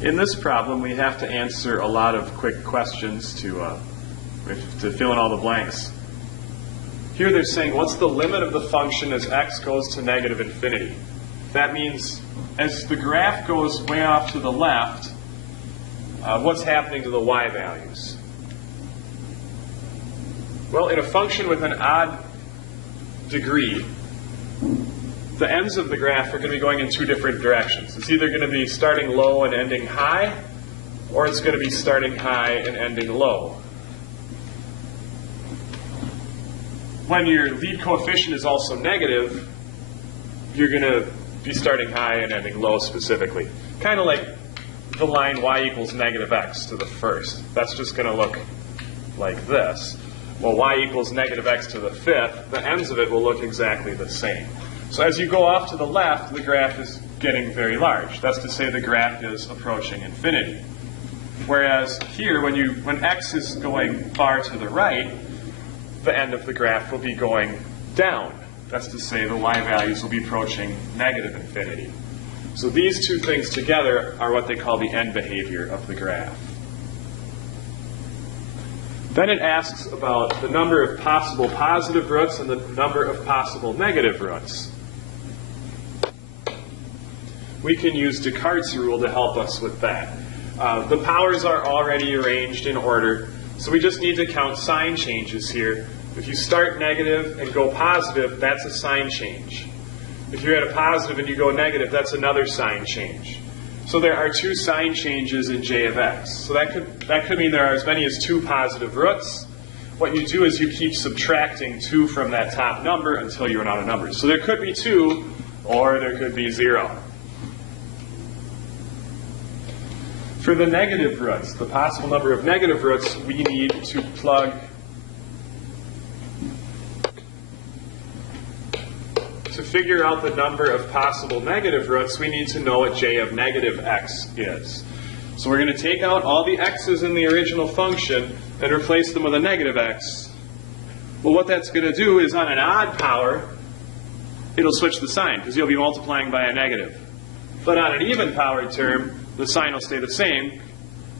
In this problem, we have to answer a lot of quick questions to fill in all the blanks. Here they're saying, what's the limit of the function as x goes to negative infinity? That means as the graph goes way off to the left, what's happening to the y values? Well, in a function with an odd degree, the ends of the graph are going to be going in two different directions. It's either going to be starting low and ending high, or it's going to be starting high and ending low. When your lead coefficient is also negative, you're going to be starting high and ending low specifically. Kind of like the line y equals negative x to the first. That's just going to look like this. Well, y equals negative x to the fifth, the ends of it will look exactly the same. So as you go off to the left, the graph is getting very large. That's to say the graph is approaching infinity. Whereas here, when x is going far to the right, the end of the graph will be going down. That's to say the y values will be approaching negative infinity. So these two things together are what they call the end behavior of the graph. Then it asks about the number of possible positive roots and the number of possible negative roots. We can use Descartes' rule to help us with that. The powers are already arranged in order, so we just need to count sign changes here. If you start negative and go positive, that's a sign change. If you're at a positive and you go negative, that's another sign change. So there are two sign changes in j of x. So that could mean there are as many as two positive roots. What you do is you keep subtracting 2 from that top number until you run out of numbers. So there could be 2, or there could be 0. For the negative roots, the possible number of negative roots, we need to plug to figure out the number of possible negative roots, we need to know what j of negative x is. So we're going to take out all the x's in the original function and replace them with a negative x. Well, what that's going to do is on an odd power, it'll switch the sign because you'll be multiplying by a negative. But on an even powered term, the sign will stay the same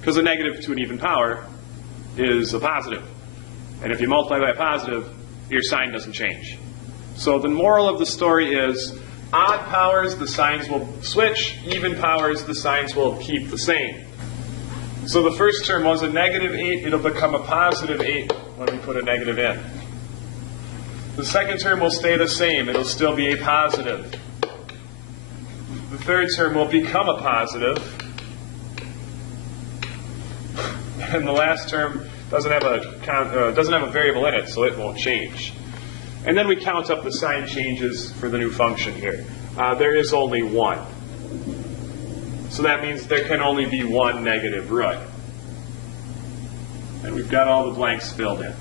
because a negative to an even power is a positive. And if you multiply by a positive, your sign doesn't change. So the moral of the story is, odd powers, the signs will switch. Even powers, the signs will keep the same. So the first term was a negative 8. It'll become a positive 8 when we put a negative in. The second term will stay the same. It'll still be a positive. The third term will become a positive. And the last term doesn't have a variable in it, so it won't change. And then we count up the sign changes for the new function here. There is only 1. So that means there can only be one negative root. And we've got all the blanks filled in.